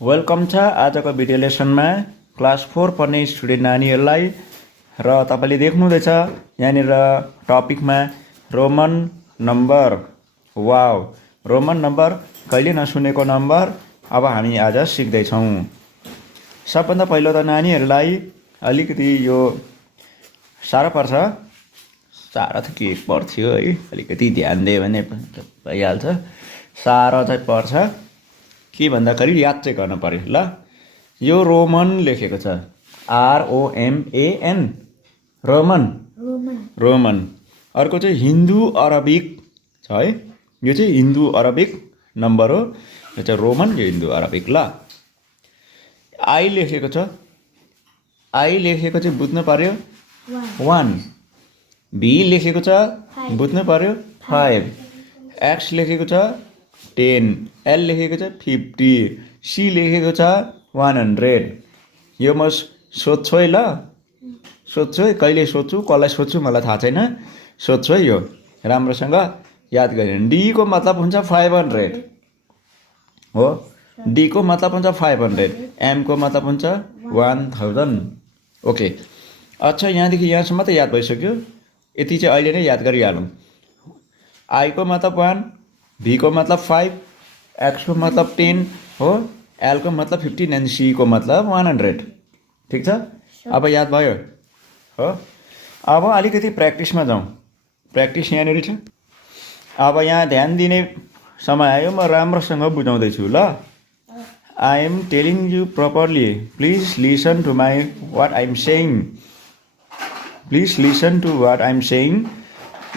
Welcome छ आजको video लेसनमा class 4 पढ्ने स्टुडेन्ट नानीहरूलाई र तपाईले देख्नुहुँदैछ यहाँनिर टपिकमा Roman number. Wow, Roman number कहिले नसुनेको नम्बर अब हामी आज सिक्दै छौं। सबभन्दा पहिलो त नानीहरूलाई अलिकति यो साह्रो पर्छ। साह्रो त के पर्थ्यो है, अलिकति ध्यान दियो भने भइहाल्छ। साह्रो चाहिँ पर्छ के भन्दाखेरि याद चाहिँ गर्न पर्यो ल। यो रोमन लेखेको छ, ROMAN, रोमन रोमन। अर्को चाहिँ हिन्दू अरबिक छ है, यो चाहिँ हिन्दू अरबिक नम्बर हो। यो चाहिँ रोमन, यो हिन्दू अरबिक ल। आई लेखेको छ, आई लेखेको चाहिँ बुझ्नु पर्यो 1। भी लेखेको छ बुझ्नु पर्यो 5। एक्स लेखेको छ 10, एल लेखेको छ 50, सी लेखेको छ 100। यो म सोध्छु है ल, सोध्छु है, कहिले सोध्छु कसलाई सोध्छु मलाई थाहा छैन, सोध्छु है। यो राम्रोसँग याद गरिनु। डी को मतलब हुन्छ 500 हो, डी को मतलब हुन्छ 500, एम को मतलब हुन्छ 1000। ओके, अच्छा यहाँदेखि यहाँसम्म त याद भइसक्यो। यति चाहिँ अहिले नै याद गरिहालौँ। आई को मतलब 1, भी को मतलब 5, एक्स को मतलब 10 हो, एल को मतलब 15 एन्ड सी को मतलब 100। ठिक छ, अब याद भयो हो। अब अलिकति प्र्याक्टिसमा जाउँ। प्र्याक्टिस यहाँनिर छ। अब यहाँ ध्यान दिने समय आयो, म राम्रोसँग बुझाउँदैछु ल। I am telling you properly, please listen to my what I am saying, please listen to what I am saying.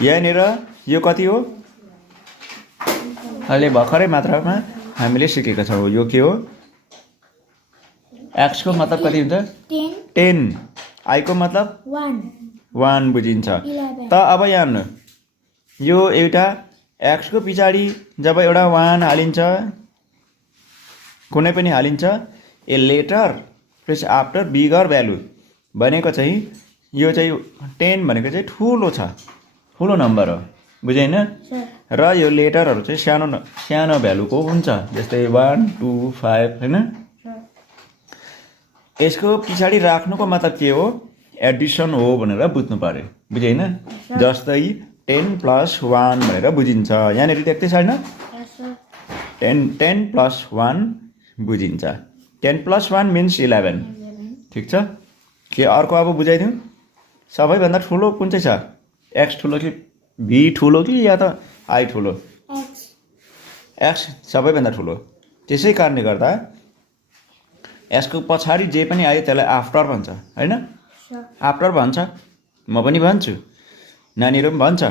यहाँनिर यो कति हो, अहिले भर्खरै मात्रामा हामीले सिकेका छौँ। यो के हो, एक्स को मतलब कति हुन्छ 10, आई को मतलब 1 बुझिन्छ। त अब यहाँ हेर्नु, यो एउटा एक्स को पछाडि जब एउटा 1 हालिन्छ, कुनै पनि हालिन्छ, a letter plus after bigger value भनेको चाहिँ यो चाहिँ 10 भनेको चाहिँ ठुलो छ, ठुलो नम्बर हो, बुझ्यो हैन। र यो लेटरहरू चाहिँ सानो सानो भ्यालुको हुन्छ, जस्तै 1 2 5 हैन। यसको पछाडि राख्नुको मतलब के हो, एडिसन हो भनेर बुझ्नु पर्यो, बुझ्यो हैन। जस्तै 10 + 1 भनेर बुझिन्छ। यहाँनिर देख्दै छैन, 10 + 1 बुझिन्छ। 10 + 1 मिन्स 11। ठिक छ, के अर्को अब बुझाइदिउँ। सबैभन्दा ठुलो कुन चाहिँ छ, एक्स ठुलो कि भी ठुलो कि या त आई ठुलो? एक्स सबैभन्दा ठुलो। त्यसै कारणले गर्दा यसको पछाडि जे पनि आयो त्यसलाई आफ्टर भन्छ हैन। आफ्टर भन्छ, म पनि भन्छु, नानीहरू पनि भन्छ।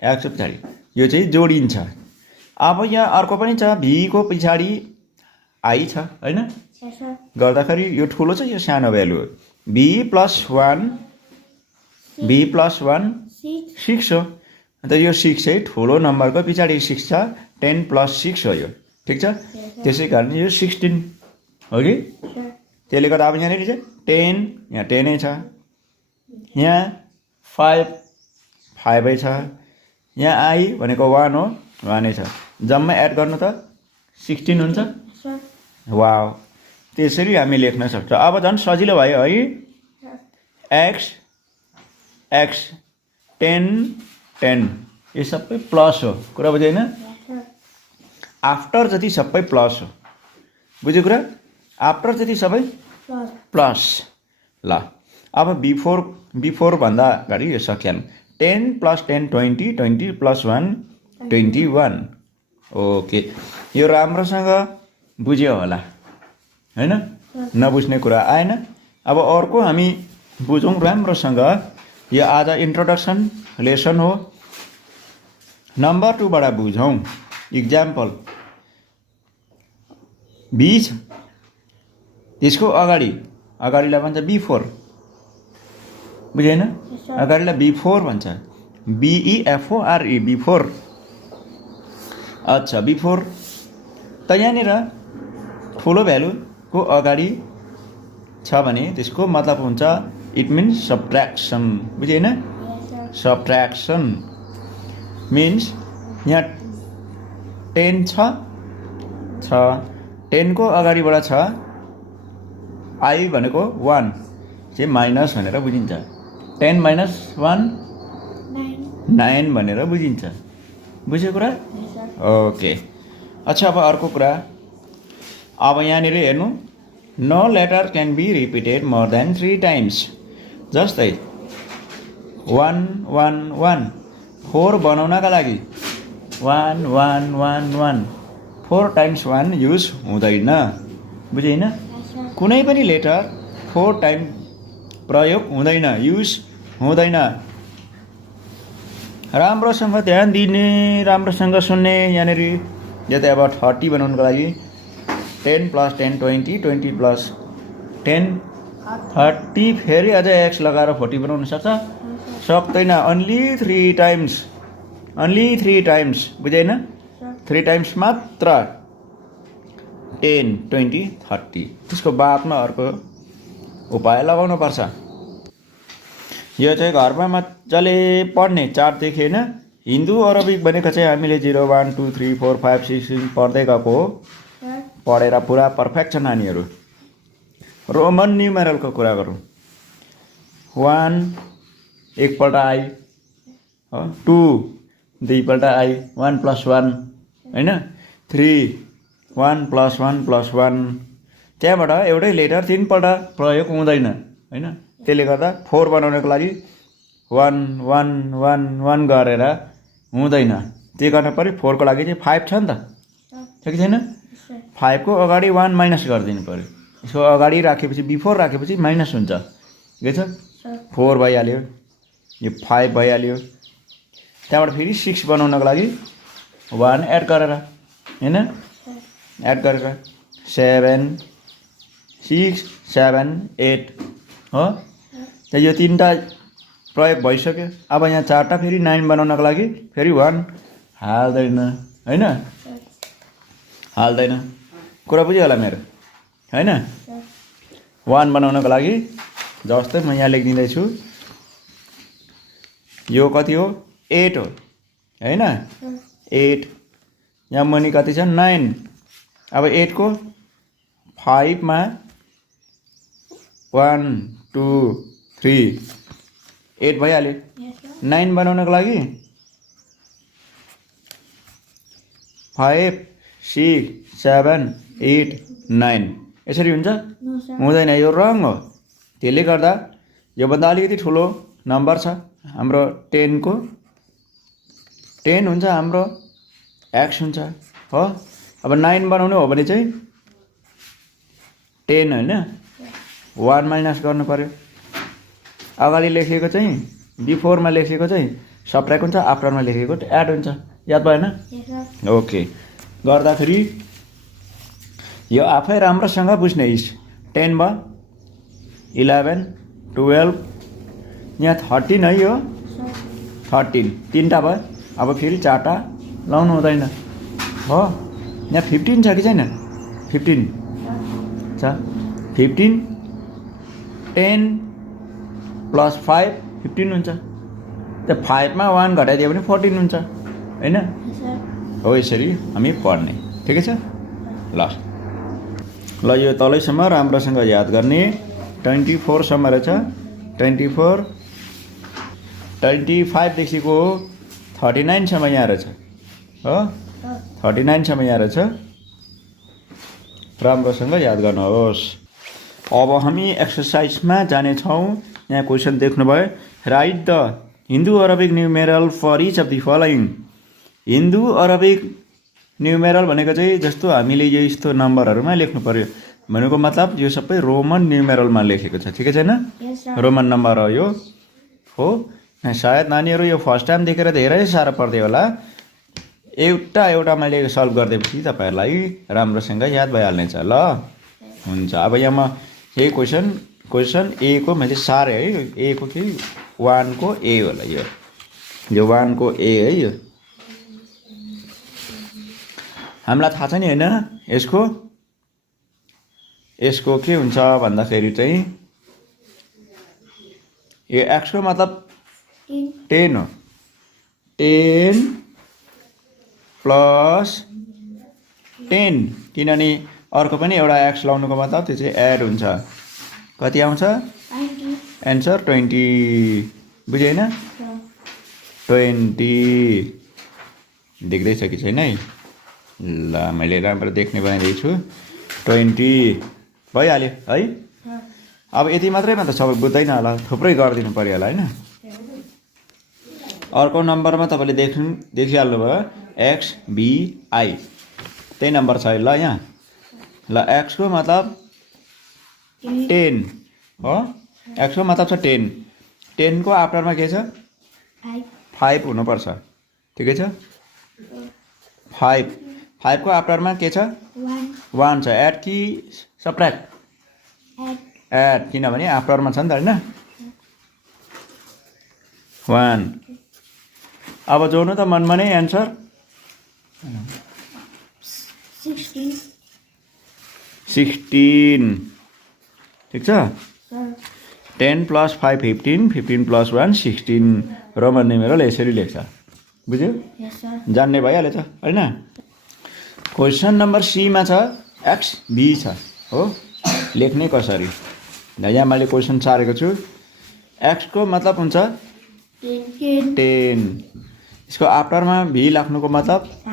एक्सको पछाडि यो चाहिँ जोडिन्छ। अब यहाँ अर्को पनि छ, भी को पछाडि आई छ हैन, गर्दाखेरि यो ठुलो छ, यो सानो भ्यालु हो। भी + 1 6 हो। अन्त यो 6 चाहिँ ठुलो नम्बरको पछाडि 6 छ, 10 + 6 हो यो। ठिक छ, त्यसै कारण यो 16 हो कि। त्यसले गर्दा अब यहाँनिर चाहिँ 10, यहाँ 10 नै छ, यहाँ 5 छ, यहाँ आई भनेको 1 हो, 1 नै छ। जम्मा एड गर्नु त 16 हुन्छ। वाउ, त्यसरी हामी लेख्न सक्छौँ। अब झन् सजिलो भयो है। एक्स 10 यो सबै प्लस हो, कुरा बुझ्यो हैन। आफ्टर जति सबै प्लस हो, बुझ्यो कुरा। आफ्टर जति सबै प्लस ल। अब बिफोर भन्दा अगाडि यो सकिहाल्नु। 10 + 10 20, 20 + 1 21। ओके, यो राम्रोसँग बुझ्यो होला हैन, नबुझ्ने कुरा आएन। अब अर्को हामी बुझौँ राम्रोसँग। यो आज इन्ट्रोडक्सन लेसन हो। नम्बर 2 बाट बुझौँ। इक्जाम्पल, भी छ, त्यसको अगाडिलाई भन्छ बिफोर, बुझ्यो हैन। अगाडिलाई बिफोर भन्छ, BEFORE, बिफोर। अच्छा, बिफोर त यहाँनिर ठुलो भ्यालुको अगाडि छ भने त्यसको मतलब हुन्छ इट मिन्स सब्ट्र्याक्सन, बुझ्यो हैन। सब्ट्र्याक्सन मिन्स यहाँ 10 छ, 10 को अगाडिबाट छ I भनेको 1 चाहिँ माइनस भनेर बुझिन्छ 10 minus 1 9 भनेर बुझिन्छ बुझ्यो कुरा ओके अच्छा अब अर्को कुरा अब यहाँनिर हेर्नु no letter can be repeated more than 3 times जस्तै 1 1 1 4 बनाउनका लागि 1 1 1 1 4 times 1 युज हुँदैन बुझ्यैन कुनै पनि लेटर 4 टाइम प्रयोग हुँदैन युज हुँदैन राम्रोसँग ध्यान दिने राम्रोसँग सुन्ने यहाँनिर यतै अब 30 बनाउनको लागि 10 plus 10 20 20 plus 10 30 फेरि अझै x लगाएर 40 बनाउन सक्छ सक्दैन only 3 times बुझ्यैन 3 times मात्र 10 20 30 त्यसको बादमा अर्को उपाय लगाउनु पर्छ यो चाहिँ घरमा मजाले पढ्ने चार्ट देखिए हैन हिन्दू अरबिक भनेको चाहिँ हामीले 0 1 2 3 4 5 6 पढ्दै गएको हो पढेर पुरा पर्फेक्ट छ नानीहरु रोमन न्युमेरलको कुरा गरौँ 1 एकपल्ट आई 2 दुईपल्ट आई 1 plus 1 हैन 3 1 plus 1 plus 1 त्यहाँबाट एउटै लेटर 3 पल्ट प्रयोग हुँदैन हैन त्यसले गर्दा 4 बनाउनको लागि 1 1 1 1 गरेर हुँदैन त्यो गर्न पर्यो 4 को लागि चाहिँ 5 छ नि त छ कि छैन 5 को अगाडि 1 माइनस गरिदिनु पर्यो यसको अगाडि राखेपछि बिफोर राखेपछि माइनस हुन्छ के छ 4 भइहाल्यो यो 5 भइहाल्यो त्यहाँबाट फेरि 6 बनाउनको लागि 1 एड गरेर हैन एड गरेर 7 6 7 8 हो त यो तीनटा प्रयोग भइसक्यो अब यहाँ चारटा फेरि 9 बनाउनको लागि फेरि 1 हाल्दैन हैन हाल्दैन कुरा बुझ्यो होला मेरो हैन 1 बनाउनको लागि जस्तै म यहाँ लेखिदिँदै छु यो कति हो 8 हो हैन 8 यहाँ मुनि कति छ 9 अब 8 को 5 मा 1 2 3 8 भइहाल्यो 9 बनाउनको लागि 5 6 7 8 9 यसरी हुन्छ हुँदैन यो रङ हो त्यसले गर्दा यो भन्दा अलिकति ठुलो नम्बर छ हाम्रो 10 को 10 हुन्छ हाम्रो x हुन्छ हो अब 9 बनाउनु हो भने चाहिँ 10 हैन 1 माइनस गर्नु पर्यो अगाडि लेखेको चाहिँ बिफोर मा लेखेको चाहिँ सबट्र्याक्ट हुन्छ आफ्टर मा लेखेको एड हुन्छ याद भएन ओके गर्दाखेरि यो आफै राम्रोसँग बुझ्ने इस 10 भयो 11 12 यहाँ 13 है यो 13 तीनटा भयो अब फेरि चारटा लाउनु हुँदैन हो यहाँ 15 छ कि छैन 15 छ 15 10 plus 5 15 हुन्छ त्यो 5 मा 1 घटाइदियो भने 14 हुन्छ हैन हो यसरी हामी पढ्ने ठिकै छ ल यो तलैसम्म राम्रोसँग याद गर्ने 24 सम्म रहेछ 24 25 देखिको 39 सम्म यहाँ रहेछ हो 39 सम्म यहाँ रहेछ राम्रोसँग याद गर्नुहोस् अब हामी एक्सरसाइजमा जाने छौं यहाँ क्वेशन देख्नुभयो write the Hindu Arabic numeral for each of the following Hindu Arabic numeral भनेको चाहिँ जस्तो हामीले यो यस्तो नम्बरहरुमा लेख्नु पर्यो भनेको मतलब यो सबै रोमन न्युमेरलमा लेखेको छ ठिकै छैन रोमन नम्बर हो यो हो सायद नानीहरु यो फर्स्ट टाइम देखेर धेरै साह्रो पर्दै होला एउटा मैले सल्भ गर्दैपछि तपाईहरुलाई राम्रोसँग याद भइहाल्नेछ ल हुन्छ अब यहाँ म यही क्वेशन ए को मैले सारे है ए को के 1 को ए होला यो 1 को ए है यो हामीलाई थाहा छ नि हैन यसको के हुन्छ भन्दाखेरि चाहिँ यो x को मतलब 10 हो 10 plus 10 किनभने अर्को पनि एउटा x लाउनुको मतलब त्यो चाहिँ एड हुन्छ कति आउँछ 20 एन्सर 20 बुझ्यो हैन 20 देख्दै छ कि छैन है ल मैले राम्रो देख्ने बनाइदिएको छु 20 भइहाल्यो है अब यति मात्रैमा त सबै बुझ्दैन होला थुप्रै गरिदिनु पर्यो होला हैन अर्को नम्बरमा तपाईले देखिहाल्नु भयो x b i त्यही नम्बर छ ल यहाँ ल x को मतलब 10 हो x को मतलब छ 10 10 को आफ्टरमा के छ 5 हुनु पर्छ ठिकै छ 5 5 को आफ्टरमा के छ 1 छ एड कि सबट्र्याक्ट एड किनभने आफ्टरमा छ नि त हैन 1 अब जोड्नु त मनमा नै एन्सर 16 ठीक छ 10 plus 5 15 15 plus 1 16 रोमन न्युमेरल यसरी लेख्छ बुझ्यो जान्ने भइहाल्यो त हैन क्वेशन नम्बर सी मा छ x b छ हो लेख्ने कसरी यहाँ मैले क्वेशन सारेको छु x को मतलब हुन्छ 10 यसको आफ्टरमा v लेख्नुको मतलब 5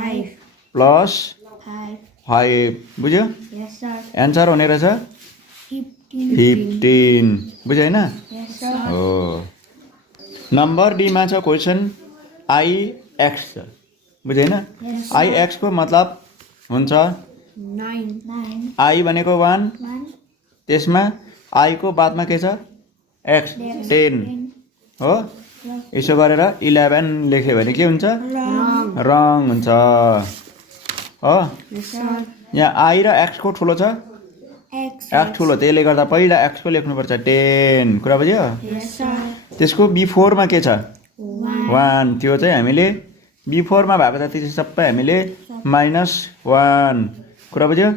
प्लस 5 बुझ्यो एन्सर हुने रहेछ 15 बुझ्यो हैन हो नम्बर डी मा छ क्वेशन i x बुझ्यो हैन i x को मतलब हुन्छ 9 i भनेको 1 त्यसमा i को बादमा के छ x 10 हो यसो गरेर 11 लेख्यो भने के हुन्छ रङ हुन्छ हो यहाँ i र x को ठुलो छ x ठुलो त्यसले गर्दा पहिला x को लेख्नु पर्छ 10 कुरा बुझ्यो त्यसको b4 मा के छ 1 त्यो चाहिँ हामीले b4 मा भएको जति चाहिँ सबै हामीले -1 कुरा बुझ्यो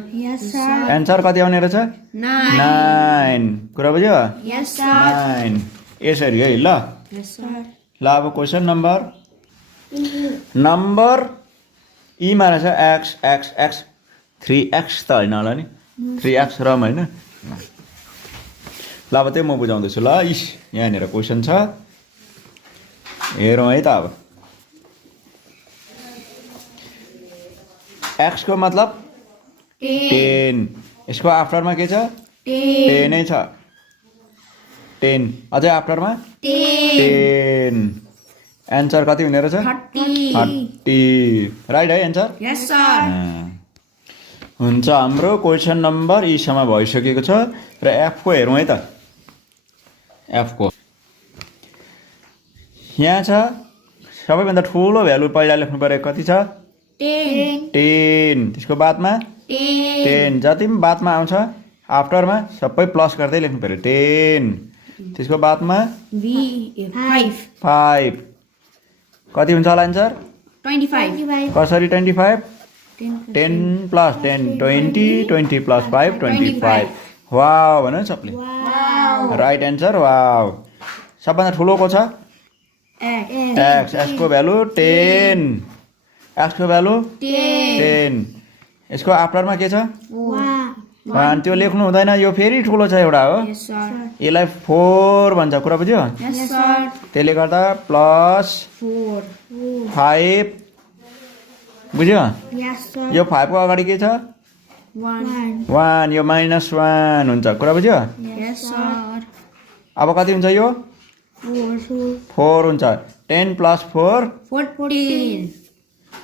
एन्सर कति आउने रहेछ 9 कुरा बुझ्यो 9 यसरी है ल ल अब क्वेशन नम्बर ई मा रहेछ x x x 3x त हैन होला नि 3x रम हैन ल अब त्यही म बुझाउँदैछु ल इस यहाँनिर क्वेशन छ हेरौँ है त अब x को मतलब 10 यसको आफ्टरमा के छ 10 नै छ 10 अझै आफ्टरमा 10 एन्सर कति हुने रहेछ 30 राइट है एन्सर यस सर हुन्छ हाम्रो क्वेशन नम्बर ई सम्म भइसकेको छ र f को हेरौँ है त f को यहाँ छ सबैभन्दा ठुलो भ्यालु पहिला लेख्नु पर्यो कति छ 10 त्यसको बादमा 10 जति पनि बादमा आउँछ आफ्टरमा सबै प्लस गर्दै लेख्नु पर्यो 10 त्यसको बादमा 5 कति हुन्छ होला आन्सर 25 कसरी 25 10 plus 10 20 20 plus 5 25 वाव भन सबले राइट एन्सर वाव सबभन्दा ठुलो को छ x x को भ्यालु 10 x को भ्यालु 10 यसको आफ्टरमा के छ 1 त्यो लेख्नु हुँदैन यो फेरि ठुलो छ एउटा हो यसलाई 4 भन्छ कुरा बुझ्यो त्यसले गर्दा प्लस 5 बुझ्यो यो 5 को अगाडि के छ 1 यो -1 हुन्छ कुरा बुझ्यो अब कति हुन्छ यो 4 हुन्छ 10 plus 4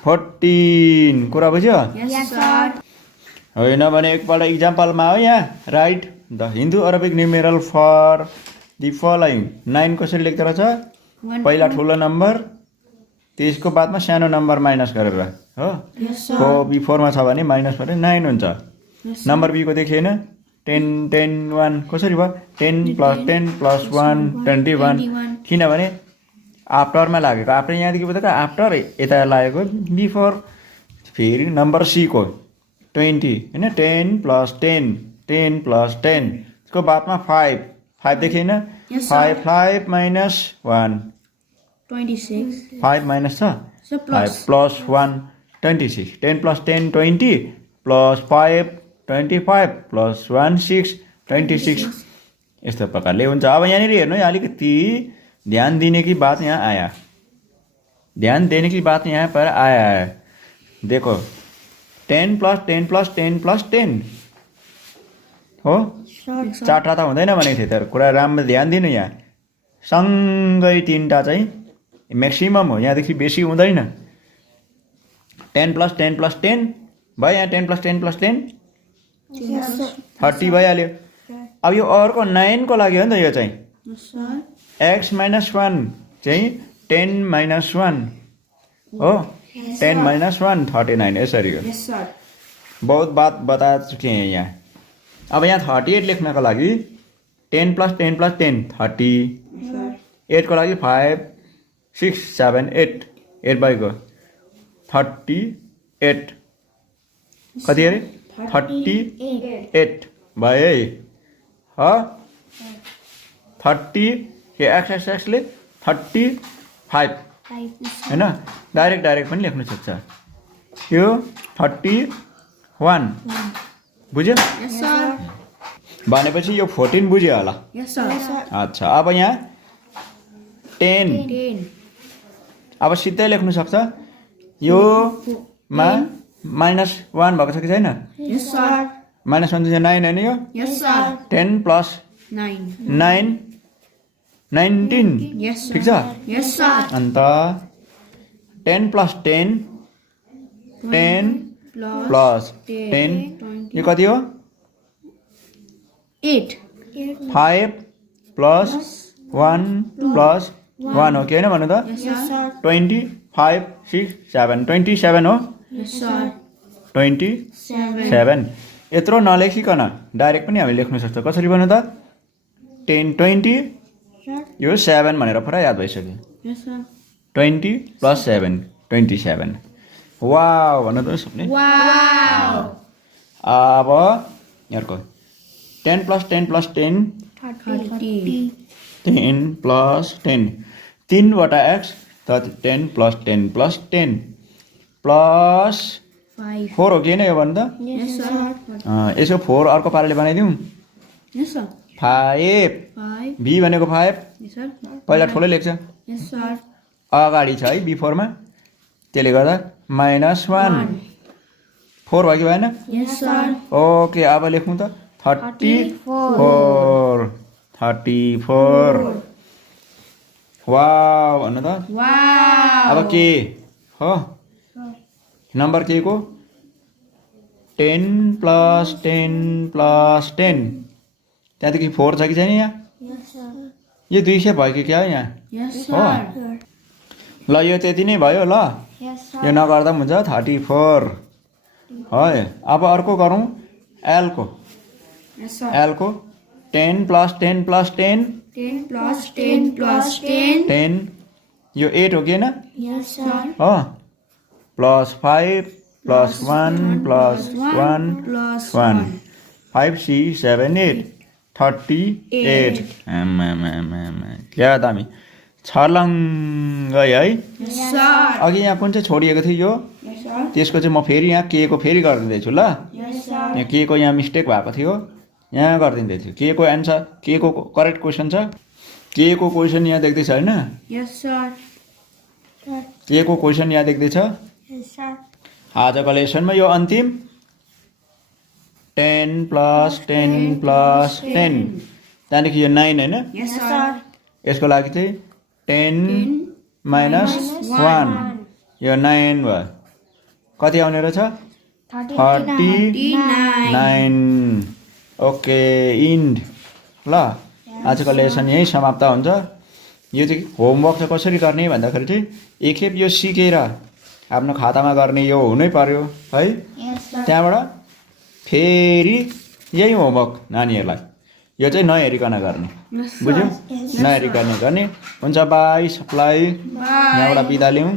14 कुरा बुझ्यो होइन भने एकपल्ट इक्जाम्पलमा हो यहाँ write the Hindu Arabic numeral for the following 9 कसरी लेख्दो रहेछ पहिला ठुलो नम्बर त्यसको बादमा सानो नम्बर माइनस गरेर हो को b4 मा छ भने माइनस भने 9 हुन्छ नम्बर b को देखिएन 10 10 1 कसरी भयो 10 plus 10 plus 1 21 किनभने आफ्टरमा लागेको आफ्टर यहाँदेखि बुझेको आफ्टर यता लागेको b4 फेरि नम्बर c को 20 हैन 10 plus 10 10 plus 10 त्यसको बादमा 5 देखिएन 5 5 minus 1 26 5 minus छ 5 plus 1 26 10 plus 10 20 plus 5 25 प्लस 1 6 26 यस्तो प्रकारले हुन्छ। अब यहाँनिर हेर्नु है अलिकति ध्यान दिने की बात यहाँ आया, ध्यान देने की बात यहाँ पर आया है। देखो 10 प्लस 10 प्लस 10 प्लस 10 हो, चारवटा त हुँदैन भनेको थिएँ तर कुरा राम्रो ध्यान दिनु। यहाँ सँगै तीनटा चाहिँ म्याक्सिमम हो, यहाँदेखि बेसी हुँदैन। 10 प्लस 10 प्लस 10 भयो, यहाँ 10 प्लस 10 प्लस 10 30 भइहाल्यो। अब यो अर्को 9 को लागि हो नि त, यो चाहिँ x माइनस 1 चाहिँ 10 माइनस 1 हो, 10 माइनस 1 39 यसरी हो। बहुत बात बता चुके हैं यहाँ। अब यहाँ 38 लेख्नको लागि 10 प्लस 10 प्लस 10 30, 8 को लागि 5 6 7 8 8 भएको 38 कति अरे 38 भयो है। 30 एक्स ले 35 हैन, डाइरेक्ट पनि लेख्न सक्छ। यो 31 बुझ्यो? भनेपछि यो 14 बुझ्यो होला। अच्छा अब यहाँ 10 अब सिधै लेख्नु सक्छ। यो मा माइनस 1 भएको छ कि छैन? माइनस 1 चाहिँ 9 हैन यो? 10 प्लस 9 19 ठिक छ? अन्त 10 प्लस 10 10 प्लस 10 यो कति हो? 8 5 प्लस 1 प्लस 1 हो कि होइन भन्नु त? 25 6 7 27 हो। 27 यत्रो नलेखिकन डाइरेक्ट पनि हामीले लेख्न सक्छ। कसरी भन्नु त? 10 20 यो 7 भनेर पुरा याद भइसक्यो। 20 प्लस 7 27 वाउ भन्नु त सबले। अब यहाँको 10 प्लस 10 प्लस 10 10 प्लस 10 3 वटा x त 10 प्लस 10 प्लस 10 प्लस 4 हो कि होइन यो भन्नु त? यसो 4 अर्को पाराले बनाइदिउँ। 5 b भनेको 5 पहिला ठुलै लेख्छ, अगाडि छ है b4 मा, त्यसले गर्दा माइनस 1 4 भयो कि भएन? ओके अब लेख्नु त 34 वाउ भन्नु त। अब के हो नम्बर के को? 10 प्लस 10 प्लस 10 त्यहाँदेखि 4 छ कि छैन यहाँ? यो 200 भयो कि क्या हो यहाँ? हो ल यो त्यति नै भयो ल, यो नगर्दा पनि हुन्छ 34 है। अब अर्को गरौँ एल को। एल को 10 प्लस 10 प्लस 10 10 यो 8 हो कि होइन? हो प्लस 5 प्लस 1 प्लस 1 1 5 6 7 8 38 क्या दामी छर्लङ्गै है। अघि यहाँ कुन चाहिँ छोडिएको थियो यो, त्यसको चाहिँ म फेरि यहाँ के को फेरि गरिदिँदैछु ल। यहाँ के को यहाँ मिस्टेक भएको थियो, यहाँ गरिदिँदैछु। के को एन्सर, के को करेक्ट क्वेसन छ, के को क्वेसन यहाँ देख्दैछ होइन? के को क्वेसन यहाँ देख्दैछ? आजको लेसनमा यो अन्तिम 10 प्लस 10 प्लस 10 त्यहाँदेखि यो 9 होइन? यसको लागि चाहिँ 10 माइनस 1 यो 9 भयो, कति आउने रहेछ? 39 ओके इन्ड ल। आजको लेसन यही समाप्त हुन्छ। यो चाहिँ होमवर्क चाहिँ कसरी गर्ने भन्दाखेरि चाहिँ एकखेप यो सिकेर आफ्नो खातामा गर्ने यो हुनै पर्यो है। त्यहाँबाट फेरि यही होमवर्क नानीहरूलाई यो चाहिँ नहेरिकन गर्ने, बुझ्यौ? नहेरिकन गर्ने हुन्छ। बाई सबलाई यहाँबाट बिदा लिउँ।